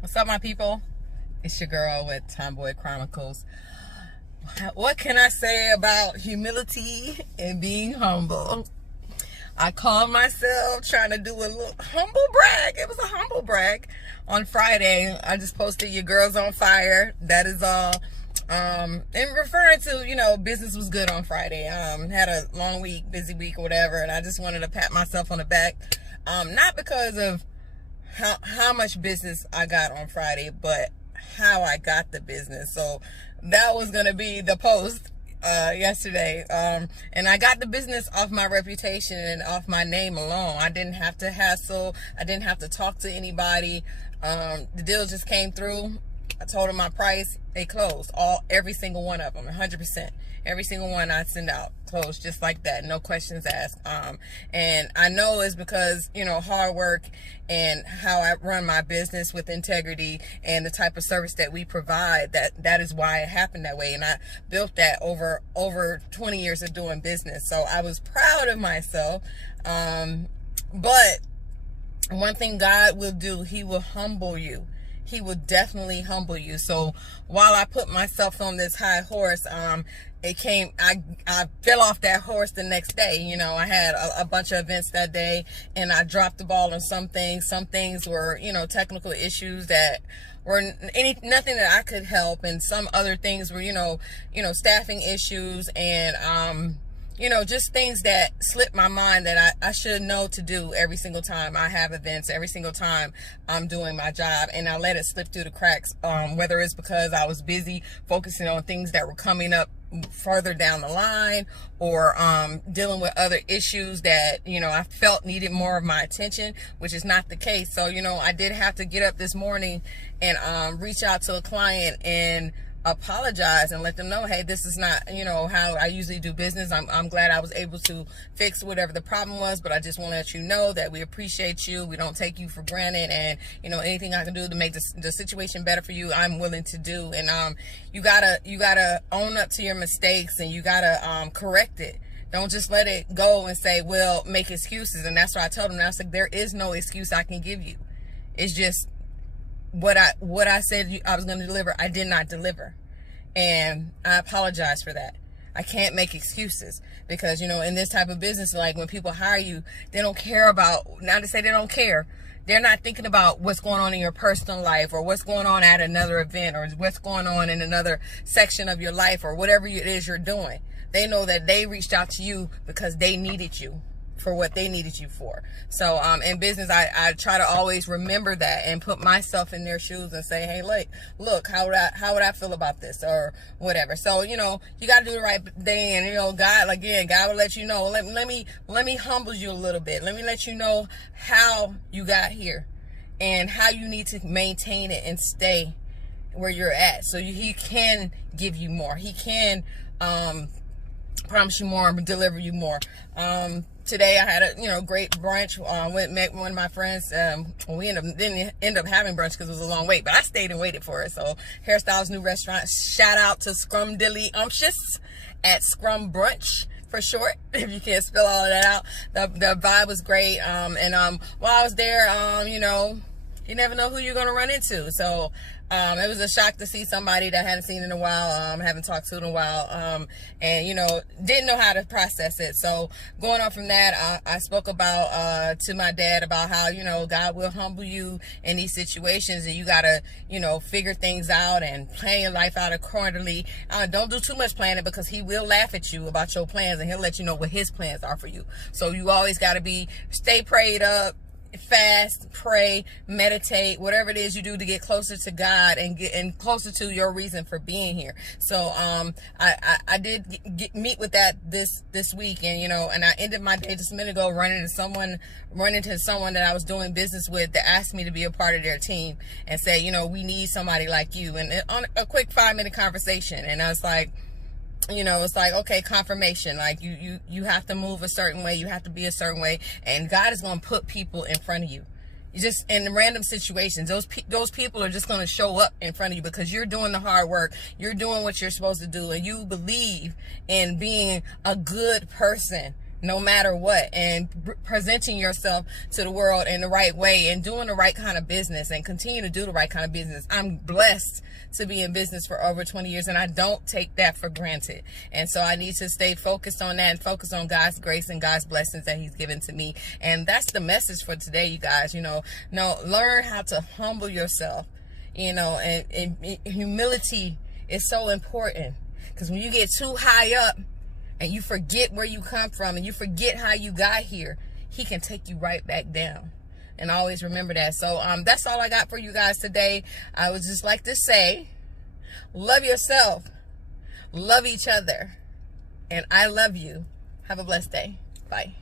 What's up, my people? It's your girl with Tomboy Chronicles. What can I say about humility and being humble? I called myself trying to do a little humble brag. It was a humble brag on Friday. I just posted your girl's on fire. That is all. And referring to, business was good on Friday. Had a long week, busy week or whatever, and I just wanted to pat myself on the back. Not because of how much business I got on Friday, but how I got the business. So that was going to be the post yesterday. And I got the business off my reputation and off my name alone. I didn't have to hassle. I didn't have to talk to anybody. The deal just came through. I told them my price. They closed. Every single one of them, 100%. Every single one I send out closed just like that. No questions asked. And I know it's because, hard work and how I run my business with integrity and the type of service that we provide, that is why it happened that way. And I built that over 20 years of doing business. So I was proud of myself. But one thing God will do, He will humble you. He will definitely humble you. So while I put myself on this high horse, I fell off that horse the next day. I had a bunch of events that day, and I dropped the ball on some things. Some things were, technical issues that were nothing that I could help, and some other things were, staffing issues and just things that slipped my mind that I should know to do every single time I have events, every single time I'm doing my job, and I let it slip through the cracks, whether it's because I was busy focusing on things that were coming up further down the line, or dealing with other issues that I felt needed more of my attention, which is not the case. So I did have to get up this morning and reach out to a client and apologize and let them know, hey, this is not how I usually do business. I'm glad I was able to fix whatever the problem was, but I just want to let you know that we appreciate you. We don't take you for granted, and anything I can do to make the situation better for you, I'm willing to do. And you gotta own up to your mistakes, and you gotta correct it. Don't just let it go and say, well, make excuses. And that's what I told them. I was like, there is no excuse I can give you. It's just what I said I was going to deliver, I did not deliver. And I apologize for that. I can't make excuses because, in this type of business, like when people hire you, they don't care about, not to say they don't care, they're not thinking about what's going on in your personal life, or what's going on at another event, or what's going on in another section of your life, or whatever it is you're doing. They know that they reached out to you because they needed you for what they needed you for. So in business, I try to always remember that and put myself in their shoes and say, hey, look, how would I feel about this, or whatever. So you got to do the right thing. And God will let you know. Let me humble you a little bit. Let me let you know how you got here and how you need to maintain it and stay where you're at, so He can give you more. He can promise you more and deliver you more. Today I had a great brunch. Met one of my friends. We didn't end up having brunch because it was a long wait, but I stayed and waited for it. So Hairstyle's new restaurant. Shout out to Scrumdiddlyumptious at Scrum Brunch for short, if you can't spell all of that out. The vibe was great. And while I was there, you never know who you're going to run into. So it was a shock to see somebody that I hadn't seen in a while, haven't talked to in a while, and didn't know how to process it. So going on from that, I spoke about to my dad about how God will humble you in these situations, and you gotta figure things out and plan your life out accordingly. Don't do too much planning, because He will laugh at you about your plans, and He'll let you know what His plans are for you. So you always gotta stay prayed up, fast, pray, meditate, whatever it is you do to get closer to God and closer to your reason for being here. So I did meet with that this week, and and I ended my day just a minute ago running into someone that I was doing business with that asked me to be a part of their team and said, we need somebody like you, and on a quick 5-minute conversation. And I was like, it's like, okay, confirmation. Like you have to move a certain way. You have to be a certain way. And God is going to put people in front of you. You just, in random situations, those people are just going to show up in front of you because you're doing the hard work. You're doing what you're supposed to do. And you believe in being a good person no matter what, and presenting yourself to the world in the right way and doing the right kind of business and continue to do the right kind of business. I'm blessed to be in business for over 20 years, and I don't take that for granted. And so I need to stay focused on that and focus on God's grace and God's blessings that he's given to me. And that's the message for today, you guys. Learn how to humble yourself, and humility is so important, because when you get too high up and you forget where you come from and you forget how you got here, he can take you right back down. And always remember that. So that's all I got for you guys today. I would just like to say, love yourself, love each other, and I love you. Have a blessed day. Bye.